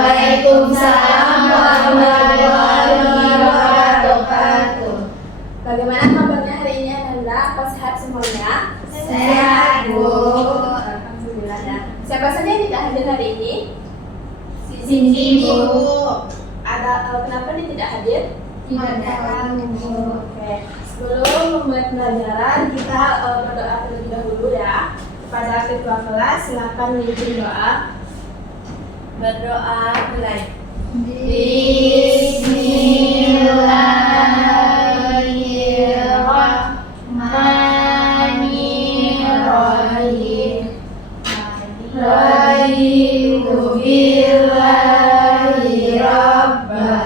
Waalaikumsalam warahmatullahi wabarakatuh. Bagaimana kabarnya hari ini Ananda? Apa sehat semuanya? Sehat, Bu. Alhamdulillah ya. Siapa saja yang tidak hadir hari ini? Sini, Bu. Ada kenapa dia tidak hadir? Tidak tahu, Bu. Oke. Sebelum memulai pembelajaran kita berdoa terlebih dahulu ya. Kepada ketua kelas silakan memimpin doa. Berdoa mulai. Bismillahirrahmanirrahim. Raditu billahi rabba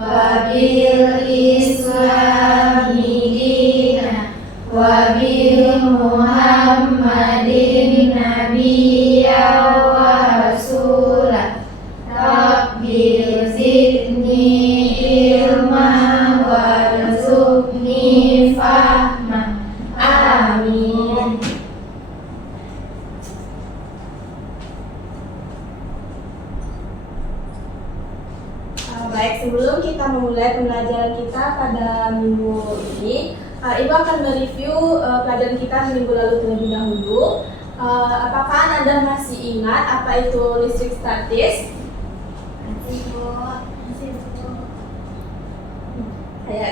wa bil islami dina wa bi Muhammadin nabiyya wa rasulah. Rabbi zidni ilma warzuqni fahma. Amin. Baik, sebelum kita memulai pembelajaran kita pada minggu ini, Ibu akan mereview pelajaran kita minggu lalu terlebih dahulu. Apakah Anda masih ingat apa itu listrik statis?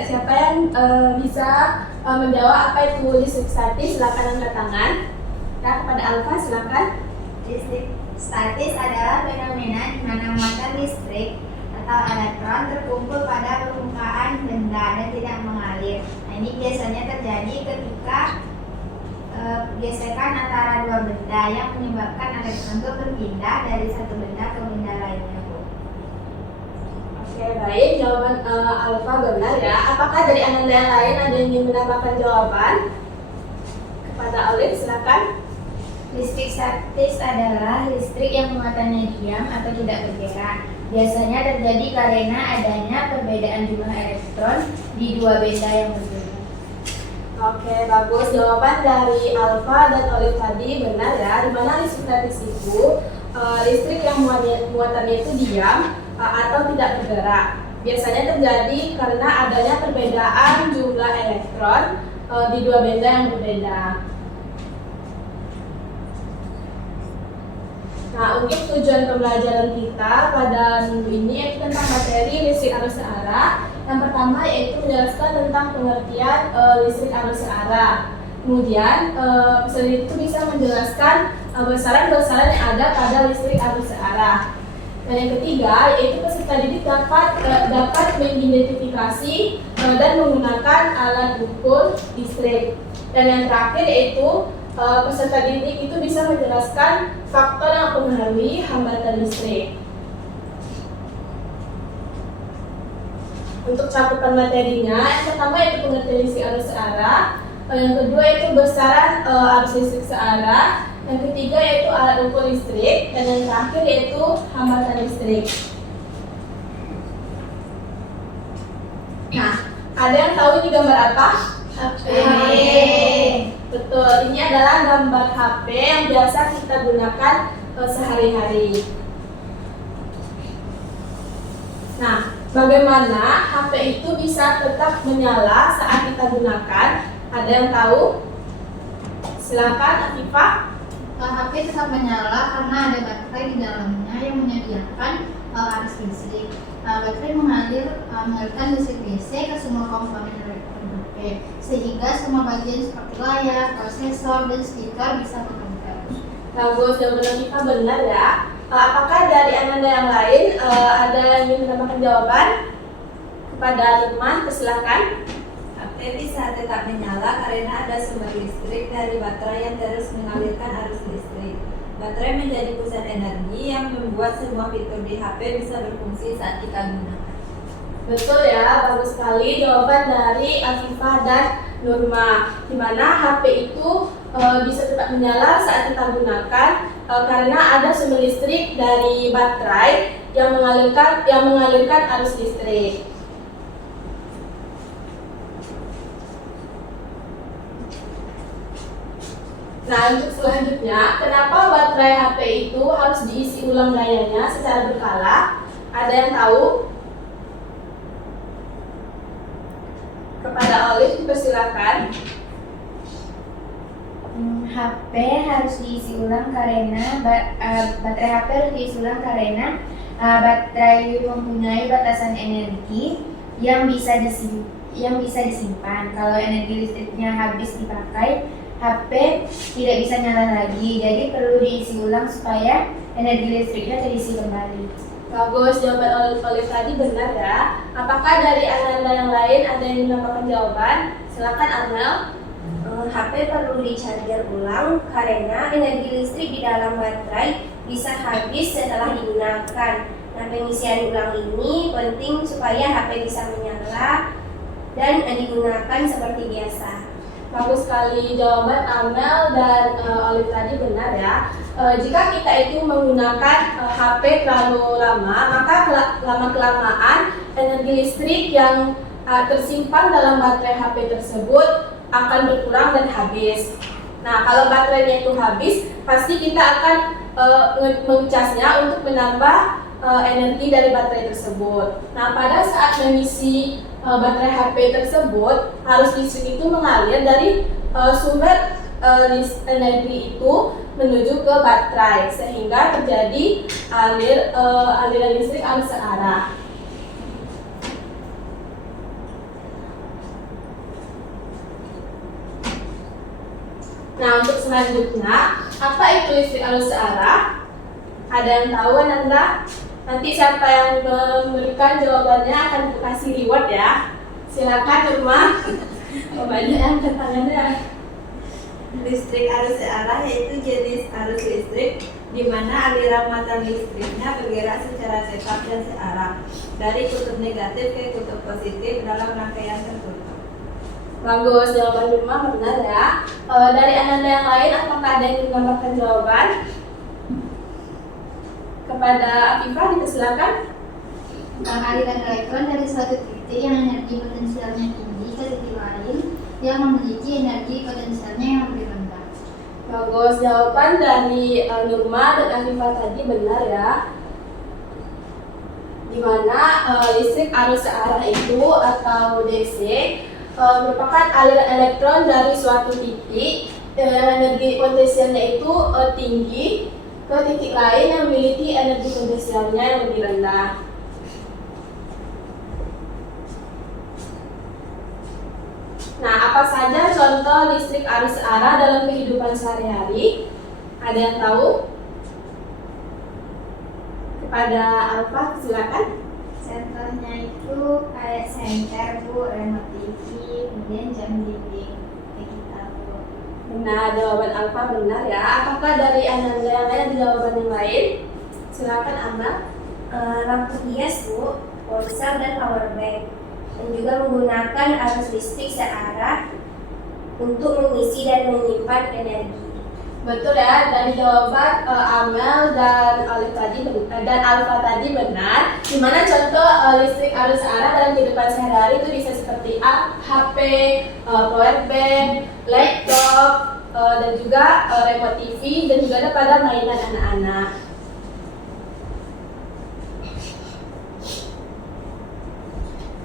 Siapa yang bisa menjawab apa itu listrik statis? Silakan angkat tangan. Ya, kepada Alfa silakan. Listrik statis adalah fenomena di mana muatan listrik atau elektron terkumpul pada permukaan benda dan tidak mengalir. Nah, ini biasanya terjadi ketika gesekan antara dua benda yang menyebabkan elektron itu berpindah dari satu benda ke benda lainnya, Bu. Oke, baik. Jawaban Alfa benar ya. Apakah dari Ananda yang lain ada yang ingin menambahkan jawaban? Kepada Alif silakan. Listrik statis adalah listrik yang muatannya diam atau tidak bergerak. Biasanya terjadi karena adanya perbedaan jumlah elektron di dua benda yang berbeda. Oke, bagus. Jawaban dari Alfa dan Olive tadi benar ya. Di mana listrik statis itu listrik yang muatannya itu diam atau tidak bergerak. Biasanya terjadi karena adanya perbedaan jumlah elektron di dua benda yang berbeda. Nah, untuk tujuan pembelajaran kita pada minggu ini yaitu tentang materi listrik arus searah. Yang pertama yaitu menjelaskan tentang pengertian listrik arus searah. Kemudian peserta itu bisa menjelaskan besaran-besaran yang ada pada listrik arus searah. Dan yang ketiga yaitu peserta didik dapat mengidentifikasi dan menggunakan alat ukur listrik. Dan yang terakhir yaitu peserta didik itu bisa menjelaskan faktor yang mempengaruhi hambatan listrik. Untuk cakupan materinya, yang pertama yaitu pengertian listrik arus searah, yang kedua yaitu besaran arus listrik searah, yang ketiga yaitu alat ukur listrik, dan yang terakhir yaitu hambatan listrik. Nah, ada yang tahu ini gambar apa? HP. Betul, ini adalah gambar HP yang biasa kita gunakan sehari-hari. Nah, bagaimana HP itu bisa tetap menyala saat kita gunakan? Ada yang tahu? Silakan, Afifah. HP tetap menyala karena ada baterai di dalamnya yang menyediakan arus listrik. Baterai mengalirkan listrik DC ke semua komponen elektron HP, sehingga semua bagian seperti layar, prosesor, dan speaker bisa bekerja. Bagus, jawaban kita benar ya. Apakah dari Ananda yang lain ada yang ingin menambahkan jawaban? Kepada Lukman, silakan. HP bisa tetap menyala karena ada sumber listrik dari baterai yang terus mengalirkan arus listrik. Baterai menjadi pusat energi yang membuat semua fitur di HP bisa berfungsi saat kita gunakan. Betul ya, bagus sekali jawaban dari Afifah dan Nurma. Di mana HP itu bisa tetap menyala saat kita gunakan karena ada sumber listrik dari baterai yang mengalirkan arus listrik. Nah, untuk selanjutnya, kenapa baterai HP itu harus diisi ulang dayanya secara berkala? Ada yang tahu? Kepada Olive dipersilakan. HP harus diisi ulang karena baterai HP harus diisi ulang karena baterai mempunyai batasan energi yang bisa disimpan. Kalau energi listriknya habis dipakai, HP tidak bisa nyala lagi. Jadi perlu diisi ulang supaya energi listriknya terisi kembali. Bagus, jawaban Olive tadi benar ya. Apakah dari Ananda yang lain ada yang menambahkan jawaban? Silakan Amel. HP perlu di-charger ulang karena energi listrik di dalam baterai bisa habis setelah digunakan. Nah, pengisian ulang ini penting supaya HP bisa menyala dan digunakan seperti biasa. Bagus sekali jawaban Amel dan Olive tadi benar ya. Jika kita itu menggunakan HP terlalu lama, maka lama-kelamaan energi listrik yang tersimpan dalam baterai HP tersebut akan berkurang dan habis. Nah, kalau baterainya itu habis, pasti kita akan mengecasnya untuk menambah energi dari baterai tersebut. Nah, pada saat mengisi baterai HP tersebut, arus listrik itu mengalir dari sumber energi itu menuju ke baterai, sehingga terjadi aliran listrik arus searah. Nah, untuk selanjutnya, apa itu listrik arus searah? Ada yang tahu Ananda? Nanti siapa yang memberikan jawabannya akan dikasih reward ya. Silakan Nurma. Banyak yang angkat tangannya. Listrik arus searah yaitu jenis arus listrik di mana aliran mata listriknya bergerak secara tetap dan searah dari kutub negatif ke kutub positif dalam rangkaian tertutup. Bagus, jawaban Nurma benar ya. Dari Ananda yang lain, apakah ada yang menambahkan jawaban? Kepada Afifah dipersilakan. Aliran elektron dari suatu titik yang energi potensialnya tinggi ke titik lain yang memiliki energi potensialnya yang lebih rendah. Bagus, jawaban dari Nurma dan Afifah tadi benar ya. Dimana listrik arus searah itu atau DC merupakan aliran elektron dari suatu titik energi potensialnya itu tinggi ke titik lain yang memiliki energi potensialnya yang lebih rendah. Nah, apa saja contoh listrik arus searah dalam kehidupan sehari-hari? Ada yang tahu? Kepada Alfa, silakan. Contohnya itu kayak senter Bu, remote TV, kemudian jam dinding kayak gitu Bu. Benar, jawaban Alfa benar ya. Apakah dari Ananda yang lain ada jawaban yang lain? Silakan Amal. Lampu hias Bu, ponsel dan power bank, dan juga menggunakan arus listrik searah untuk mengisi dan menyimpan energi. Betul ya, dari jawaban Amel dan Alfa tadi benar. Dimana contoh listrik arus searah dalam kehidupan sehari-hari itu bisa seperti HP, power bank, laptop, dan juga remote TV, dan juga ada pada mainan anak-anak.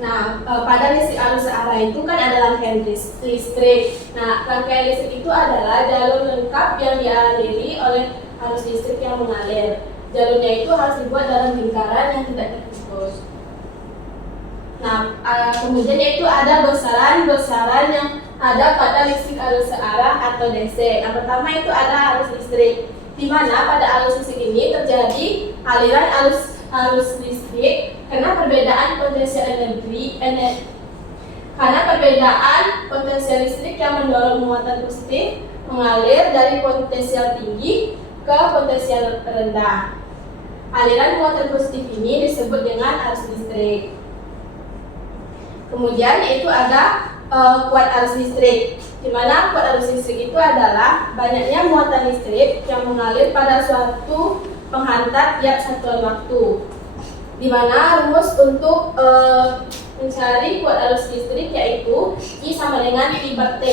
Nah, pada listrik arus searah itu kan ada rangkaian listrik. Nah, rangkaian listrik itu adalah jalur lengkap yang dialiri oleh arus listrik yang mengalir. Jalurnya itu harus dibuat dalam lingkaran yang tidak terputus. Nah, kemudian itu ada besaran yang ada pada listrik arus searah atau DC. Yang pertama itu ada arus listrik, di mana pada arus listrik ini terjadi aliran arus listrik karena perbedaan potensial listrik yang mendorong muatan positif mengalir dari potensial tinggi ke potensial rendah. Aliran muatan positif ini disebut dengan arus listrik. Kemudian yaitu ada kuat arus listrik, di mana kuat arus listrik itu adalah banyaknya muatan listrik yang mengalir pada suatu penghantar tiap satuan waktu. Di mana rumus untuk mencari kuat arus listrik yaitu I sama dengan I per T,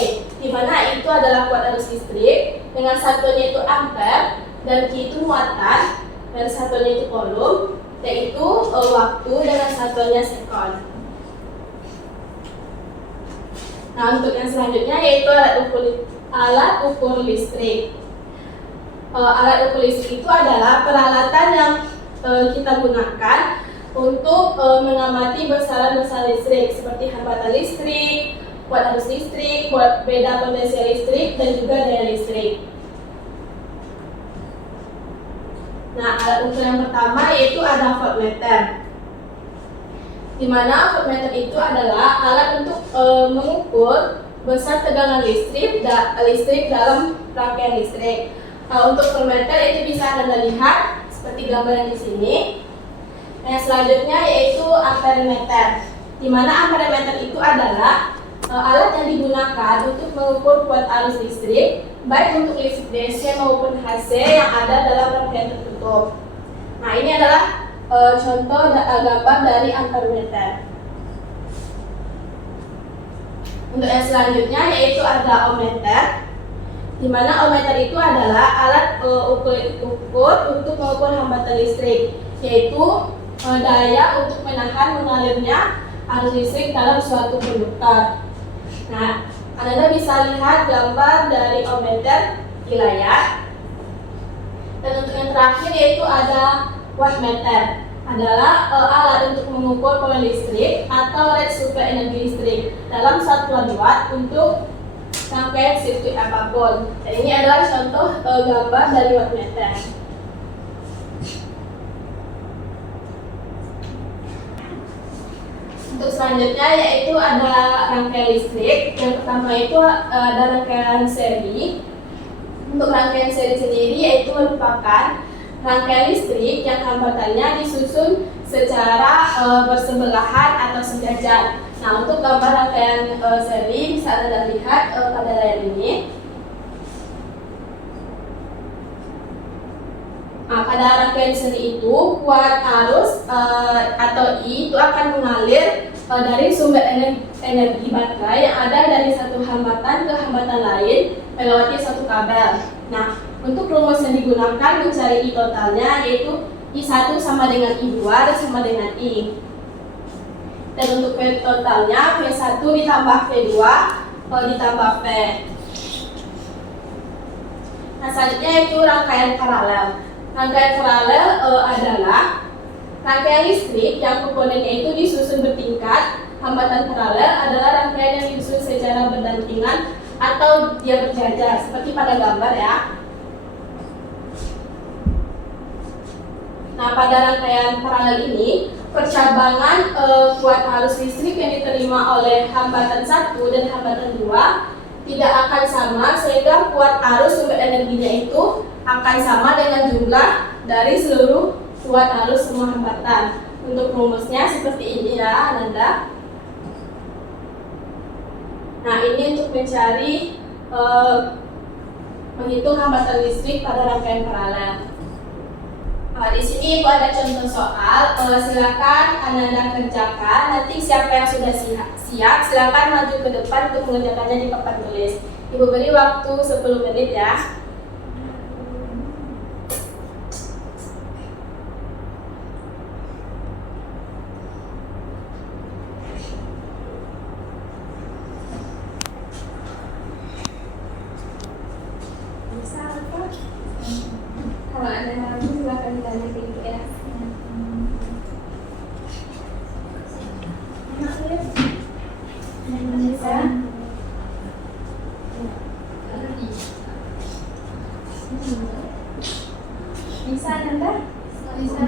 di mana itu adalah kuat arus listrik dengan satuannya itu ampere dan Q itu muatan dan satuannya itu coulomb, yaitu waktu dengan satuannya sekon. Nah, untuk yang selanjutnya yaitu alat ukur listrik. Alat ukur listrik itu adalah peralatan yang kita gunakan untuk mengamati besaran-besaran listrik seperti hambatan listrik, kuat arus listrik, kuat beda potensial listrik, dan juga daya listrik. Nah, alat ukur yang pertama yaitu ada voltmeter. Di mana voltmeter itu adalah alat untuk mengukur besar tegangan listrik dalam rangkaian listrik. Untuk voltmeter itu bisa Anda lihat seperti gambaran di sini. Yang selanjutnya yaitu amperemeter. Di mana amperemeter itu adalah alat yang digunakan untuk mengukur kuat arus listrik baik untuk listrik DC maupun AC yang ada dalam rangkaian tertutup. Nah, ini adalah contoh gambar dari amperemeter. Untuk yang selanjutnya yaitu ada ohmmeter. Di mana ohmmeter itu adalah alat ukur untuk mengukur hambatan listrik, yaitu daya untuk menahan mengalirnya arus listrik dalam suatu konduktor. Nah, Anda bisa lihat gambar dari ohmmeter di layar. Dan untuk yang terakhir yaitu ada wattmeter, adalah alat untuk mengukur power listrik atau rate supply energi listrik dalam satuan watt untuk rangkaian sirkuit apapun. Dan ini adalah contoh gambar dari wattmeter. Untuk selanjutnya yaitu ada rangkaian listrik. Yang pertama itu ada rangkaian seri. Untuk rangkaian seri sendiri yaitu merupakan rangkaian listrik yang hambatannya disusun secara bersebelahan atau sejajar. Nah, untuk gambar rangkaian seri bisa Anda lihat pada layar ini. Nah, pada rangkaian seri itu kuat arus atau I itu akan mengalir dari sumber energi baterai yang ada dari satu hambatan ke hambatan lain melewati satu kabel. Nah, untuk rumus yang digunakan mencari I totalnya yaitu I1 sama dengan I2 dan sama dengan I. Dan untuk V totalnya V1 ditambah V2 ditambah V. Nah, selanjutnya itu rangkaian paralel. Rangkaian paralel adalah rangkaian listrik yang komponennya itu disusun bertingkat. Hambatan paralel adalah rangkaian yang disusun secara berdampingan atau dia berjajar seperti pada gambar ya. Nah, pada rangkaian paralel ini percabangan kuat arus listrik yang diterima oleh hambatan 1 dan hambatan 2 tidak akan sama, sehingga kuat arus sumber energinya itu akan sama dengan jumlah dari seluruh kuat arus semua hambatan. Untuk rumusnya seperti ini ya, Ananda. Nah, ini untuk mencari menghitung hambatan listrik pada rangkaian paralel. Di sini Ibu ada contoh soal, silakan Ananda kerjakan. Nanti siapa yang sudah siap, silakan maju ke depan untuk mengerjakannya di papan tulis. Ibu beri waktu 10 menit ya. Bisa apa? Kalau ada yang ragu silakan ditanya ke Ibu ya. Bisa? Bisa Nanda? Bisa.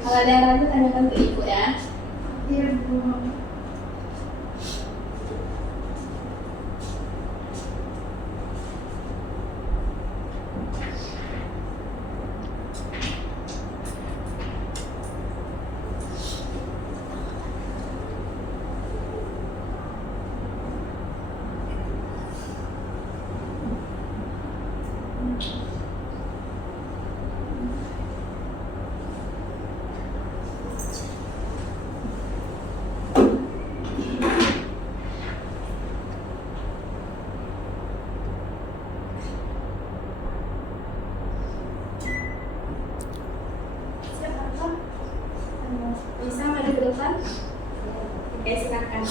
Kalau ada yang ragu tanyakan ke Ibu ya. Iya, Bu. Bisa maju ke depan. Oke, silakan.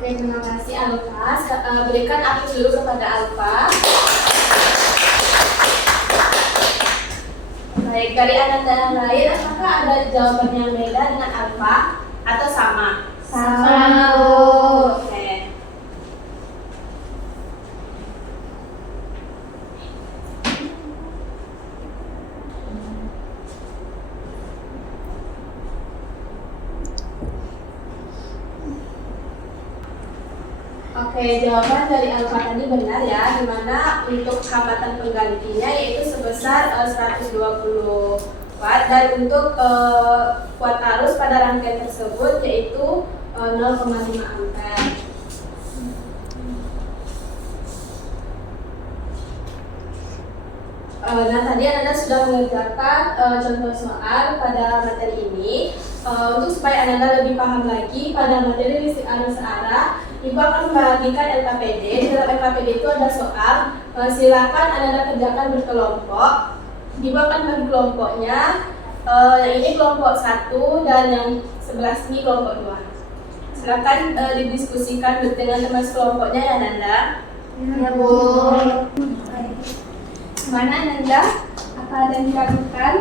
Oke, terima kasih Alfa. Berikan aplaus dulu kepada Alfa. Baik, dari Ananda yang lain, apakah ada jawaban yang beda dengan Alfa atau sama? Sama, Bu. Oke. Oke, jawaban dari Alfa tadi benar ya, dimana untuk hambatan penggantinya yaitu sebesar 120 watt dan untuk kuat arus pada rangkaian tersebut yaitu 0,5 ampere. Nah, tadi Anda sudah mengerjakan contoh soal pada materi ini. Untuk supaya Anda lebih paham lagi pada materi listrik arus searah, Ibu akan membagikan LKPD. Di dalam LKPD itu ada soal. Silakan Anda kerjakan berkelompok. Ibu akan bagi kelompoknya. Yang ini kelompok 1 dan yang sebelah sini kelompok 2. Silakan didiskusikan dengan teman kelompoknya ya Nanda. Ya, Bu. Mana Nanda? Apa ada yang diragukan?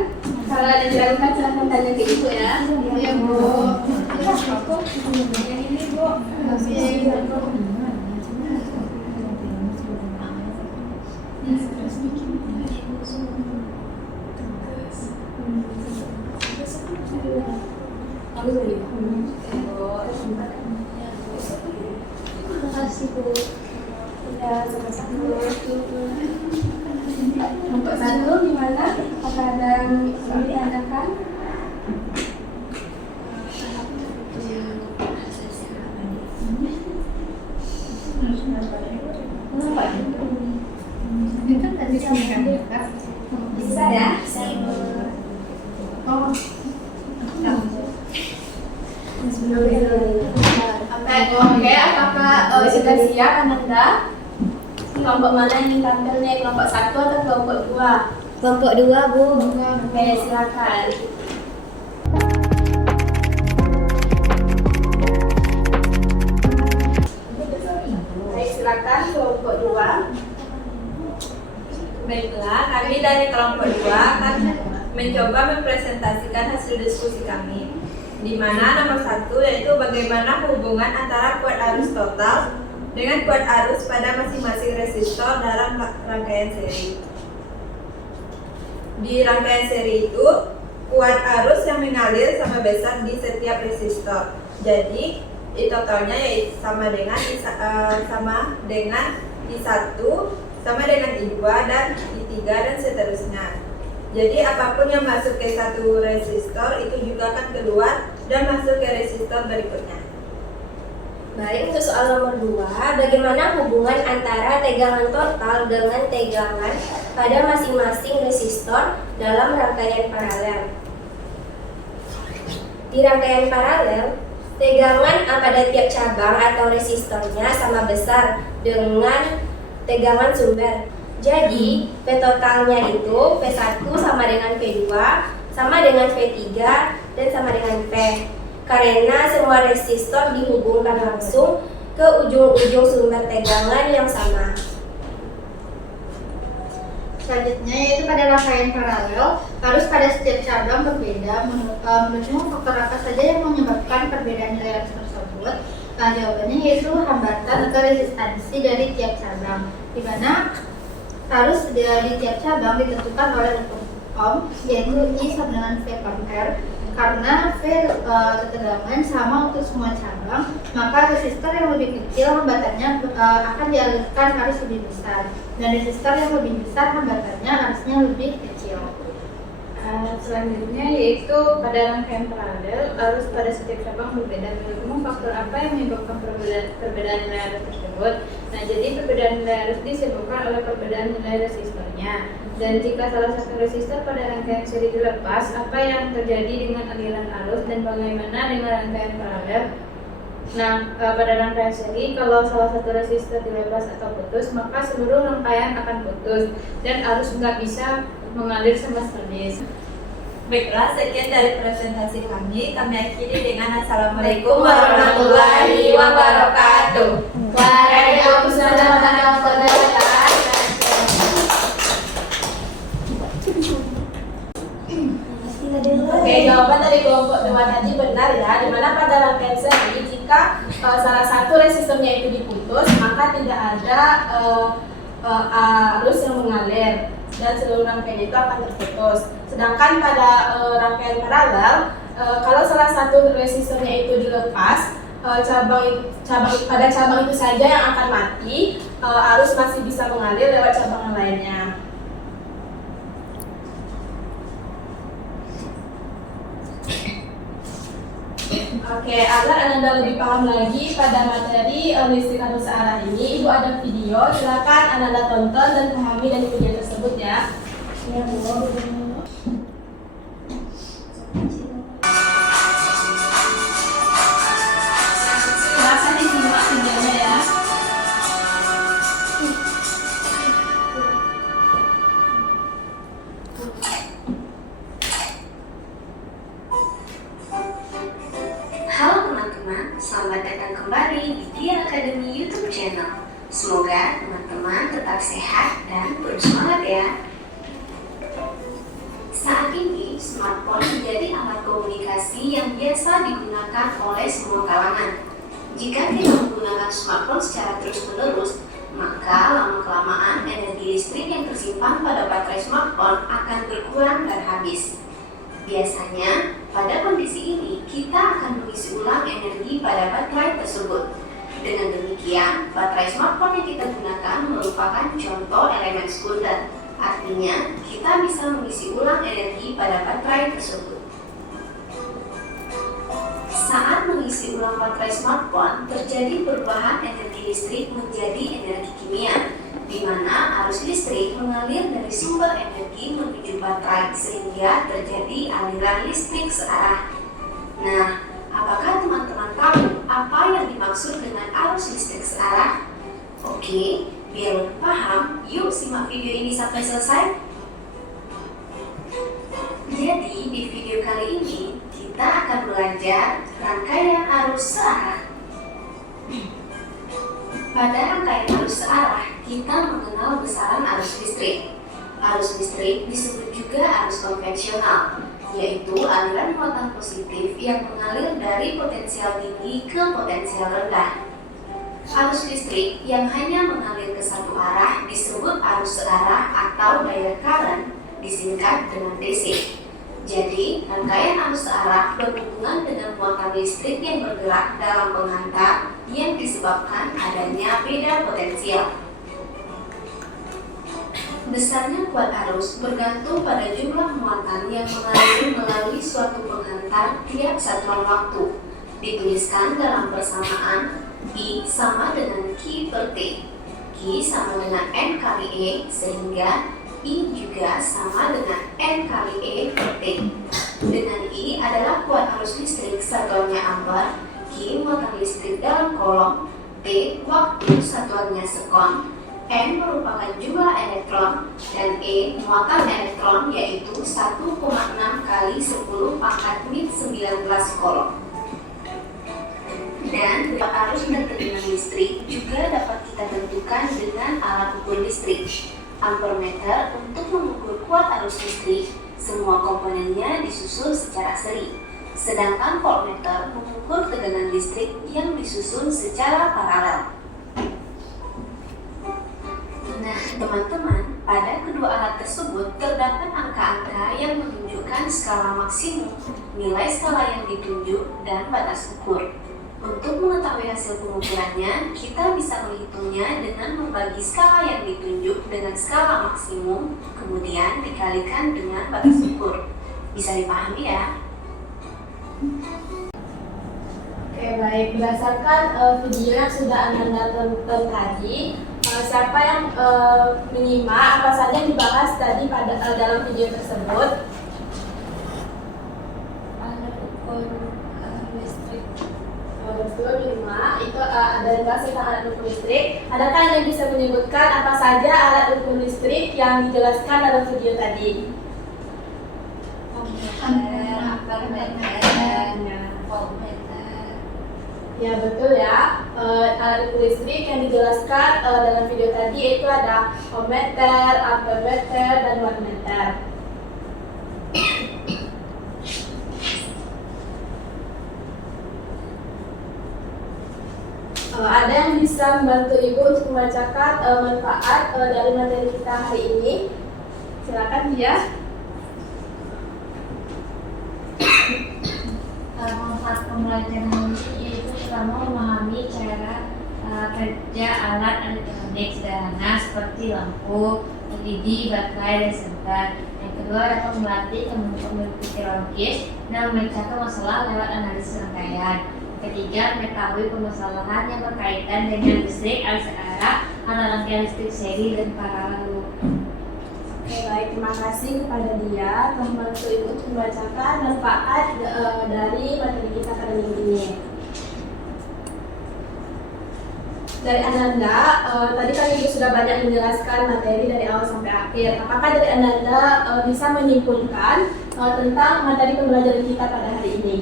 Kalau ada yang diragukan silahkan tanya ke Ibu ya. Iya, Bu. Yang ini, Bu. Terima kasih Bu. Ya, sama-sama. Kelompok 1 gimana? Apakah ada yang ditanyakan? Itu tadi kami kan? Bisa ya? Oh. Oke, apakah sudah siap Ananda? Kelompok mana yang ditampil nih? Kelompok 1 atau kelompok 2? Kelompok 2, Bu. Oke, silakan. Baik, silakan kelompok 2. Baiklah, kami dari kelompok 2 akan mencoba mempresentasikan hasil diskusi kami, di mana nomor 1 yaitu bagaimana hubungan antara kuat arus total dengan kuat arus pada masing-masing resistor dalam rangkaian seri. Di rangkaian seri itu, kuat arus yang mengalir sama besar di setiap resistor. Jadi, I totalnya yaitu sama dengan I1 sama dengan I2 dan I3 dan seterusnya. Jadi apapun yang masuk ke satu resistor itu juga akan keluar dan masuk ke resistor berikutnya. Baik, untuk soal nomor 2, bagaimana hubungan antara tegangan total dengan tegangan pada masing-masing resistor dalam rangkaian paralel? Di rangkaian paralel, tegangan pada tiap cabang atau resistornya sama besar dengan tegangan sumber. Jadi, P totalnya itu P1 sama dengan P2, sama dengan P3, dan sama dengan P. Karena semua resistor dihubungkan langsung ke ujung-ujung sumber tegangan yang sama. Selanjutnya yaitu pada rangkaian paralel harus pada setiap cabang berbeda. Menurutmu faktor apa saja yang menyebabkan perbedaan nilai arus tersebut? Jawabannya yaitu hambatan atau resistansi dari tiap cabang, di mana arus di tiap cabang ditentukan oleh hukum Ohm, yaitu I sama dengan V per R. Karena V ketegangan sama untuk semua cabang, maka resistor yang lebih kecil hambatannya akan dialirkan arus lebih besar, dan resistor yang lebih besar hambatannya arusnya lebih kecil. Selanjutnya yaitu pada rangkaian paralel arus pada setiap cabang berbeda. Menurutmu faktor apa yang menyebabkan perbedaan nilai arus tersebut? Nah, jadi perbedaan nilai arus disebabkan oleh perbedaan nilai resistornya. Dan jika salah satu resistor pada rangkaian seri dilepas, apa yang terjadi dengan aliran arus dan bagaimana dengan rangkaian paralel? Nah, pada rangkaian seri, kalau salah satu resistor dilepas atau putus, maka seluruh rangkaian akan putus dan arus nggak bisa mengalir sama sekali. Baiklah, sekian dari presentasi kami. Kami akhiri dengan Assalamualaikum warahmatullahi wabarakatuh. Waalaikumsalam warahmatullahi wabarakatuh. Oke, jawaban dari kelompok 2 tadi benar ya, dimana pada rangkaian seri jika salah satu resistornya itu diputus, maka tidak ada arus yang mengalir dan seluruh rangkaian itu akan terputus. Sedangkan pada rangkaian paralel, kalau salah satu resistornya itu dilepas, pada cabang itu saja yang akan mati, arus masih bisa mengalir lewat cabang yang lainnya. Oke, agar Anda lebih paham lagi pada materi listrik arus searah ini, Ibu ada video, silakan Anda tonton dan pahami dari video tersebut ya. Ya, Bu. Silakan disimak videonya ya. Halo teman-teman, selamat datang kembali di Dia Academy YouTube channel. Semoga teman-teman tetap sehat dan bersemangat ya. Saat ini, smartphone menjadi alat komunikasi yang biasa digunakan oleh semua kalangan. Jika kita menggunakan smartphone secara terus-menerus, maka lama-kelamaan energi listrik yang tersimpan pada baterai smartphone akan berkurang dan habis. Biasanya, pada kondisi ini, kita akan mengisi ulang energi pada baterai tersebut. Dengan demikian, baterai smartphone yang kita gunakan merupakan contoh elemen sekunder. Artinya, kita bisa mengisi ulang energi pada baterai tersebut. Saat mengisi ulang baterai smartphone, terjadi perubahan energi listrik menjadi energi kimia, di mana arus listrik mengalir dari sumber energi menuju baterai sehingga terjadi aliran listrik searah. Nah, apakah teman-teman tahu apa yang dimaksud dengan arus listrik searah? Oke, biar lebih paham, yuk simak video ini sampai selesai. Jadi, di video kali ini kita akan belajar rangkaian arus searah. Pada rangkaian arus searah, kita mengenal besaran arus listrik. Arus listrik disebut juga arus konvensional, yaitu aliran muatan positif yang mengalir dari potensial tinggi ke potensial rendah. Arus listrik yang hanya mengalir ke satu arah disebut arus searah atau direct current, disingkat dengan DC. Jadi, rangkaian arus searah berhubungan dengan muatan listrik yang bergerak dalam penghantar yang disebabkan adanya beda potensial. Besarnya kuat arus bergantung pada jumlah muatan yang mengalir melalui suatu penghantar tiap satuan waktu. Dituliskan dalam persamaan I sama dengan Q per T. Q sama dengan N kali E, sehingga I juga sama dengan N kali E per T. Dengan I adalah kuat arus listrik satuannya ampere, Q muatan listrik dalam kolom, T waktu satuannya sekon, N merupakan jumlah elektron, dan E muatan elektron yaitu 1,6 kali 10 pangkat min 19 kolom. Dan kuat arus dan tekanan listrik juga dapat kita tentukan dengan alat ukur listrik. Ampermeter untuk mengukur kuat arus listrik, semua komponennya disusun secara seri. Sedangkan voltmeter mengukur tegangan listrik yang disusun secara paralel. Nah, teman-teman, pada kedua alat tersebut terdapat angka-angka yang menunjukkan skala maksimum, nilai skala yang ditunjuk, dan batas ukur. Untuk mengetahui hasil pengukurannya, kita bisa menghitungnya dengan membagi skala yang ditunjuk dengan skala maksimum, kemudian dikalikan dengan batas ukur. Bisa dipahami ya? Oke, baik. Berdasarkan video yang sudah Ananda tonton tadi, siapa yang menyimak apa saja yang dibahas tadi pada dalam video tersebut? Alat ukur listrik. Betul, menyimak. Itu ada yang bahas tentang alat ukur listrik. Adakah yang bisa menyebutkan apa saja alat ukur listrik yang dijelaskan dalam video tadi? Ya, betul ya. Alat ukur listrik yang dijelaskan dalam video tadi yaitu ada ohmmeter, ampermeter, dan wattmeter. Ada yang bisa membantu Ibu untuk membacakan manfaat dari materi kita hari ini? Silakan dia. Manfaat pembelajaran ini yaitu pertama memahami cara kerja alat elektronik sederhana seperti lampu, LED, baterai, dan senter. Yang kedua dapat melatih kemampuan berpikir logis dan memecahkan masalah lewat analisis rangkaian. Ketiga, mengetahui permasalahan yang berkaitan dengan listrik, arus searah, rangkaian listrik seri, dan paralel. Oke, baik, terima kasih kepada dia telah membantu Ibu untuk membacakan manfaat dari materi kita kali ini. Dari Ananda, tadi kan Ibu sudah banyak menjelaskan materi dari awal sampai akhir. Apakah dari Ananda bisa menyimpulkan tentang materi pembelajaran kita pada hari ini?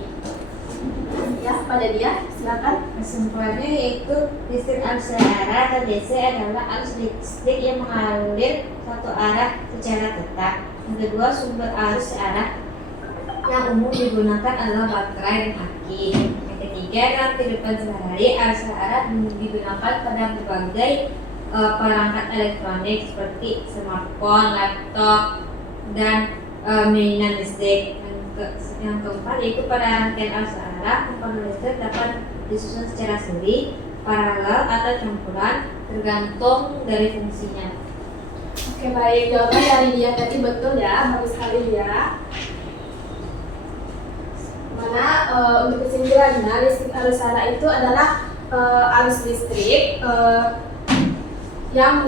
Ya, pada dia, silakan. Kesimpulannya yaitu listrik arus searah atau DC adalah arus listrik yang mengalir satu arah secara tetap. Yang kedua, sumber arus searah yang umum digunakan adalah baterai dan aki. Yang ketiga, dalam kehidupan sehari arus searah digunakan pada berbagai perangkat elektronik seperti smartphone, laptop, dan mainan listrik. Yang keempat yaitu pada rangkaian arus searah, komponen listrik dapat disusun secara seri, paralel, atau campuran tergantung dari fungsinya. Oke, baik, jawaban dari dia tadi betul ya, bagus sekali ya. Mana untuk kesimpulannya, listrik arus searah itu adalah arus listrik yang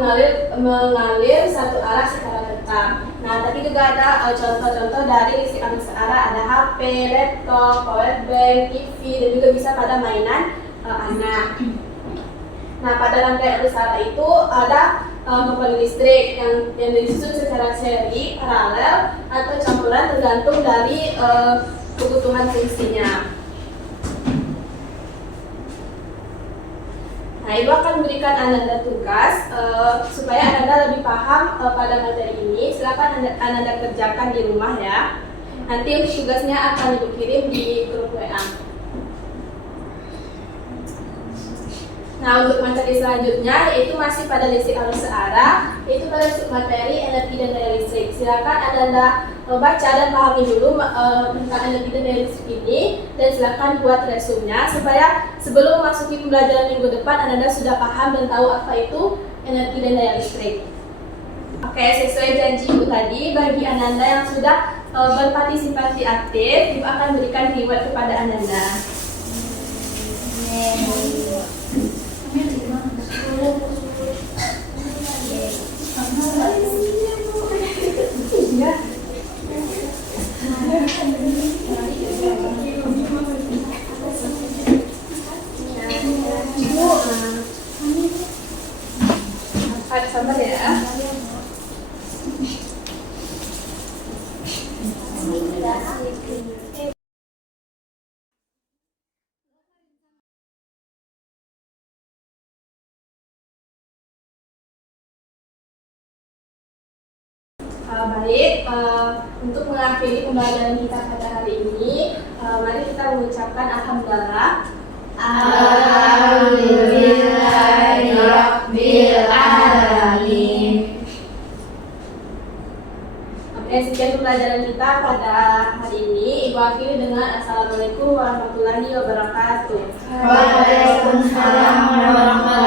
mengalir satu arah secara tetap. Nah, tadi juga ada contoh-contoh dari listrik arus searah, ada HP, laptop, powerbank, TV, dan juga bisa pada mainan anak. Nah, pada rangkaian arus searah itu ada komponen listrik yang disusun secara seri, paralel, atau campuran tergantung dari kebutuhan fungsinya. Nah, Ibu akan memberikan Ananda tugas supaya Ananda lebih paham pada materi ini. Silakan Ananda kerjakan di rumah ya. Nanti untuk tugasnya akan Ibu kirim di grup WA. Nah, untuk materi selanjutnya yaitu masih pada listrik arus searah, yaitu pada materi energi dan daya listrik. Silakan Anda baca dan pahami dulu tentang energi dan daya listrik ini, dan silakan buat resumnya supaya sebelum memasuki pembelajaran minggu depan Anda sudah paham dan tahu apa itu energi dan daya listrik. Oke, sesuai janji Ibu tadi, bagi Ananda yang sudah berpartisipasi aktif, Ibu akan berikan reward kepada Ananda. Sabar ya. Baik, untuk mengakhiri pembelajaran kita pada hari ini, mari kita mengucapkan alhamdulillah. Alhamdulillahirobbilalamin. Oke, sekian pembelajaran kita pada hari ini. Ibu akhiri dengan assalamualaikum warahmatullahi wabarakatuh. Waalaikumsalam warahmatullahi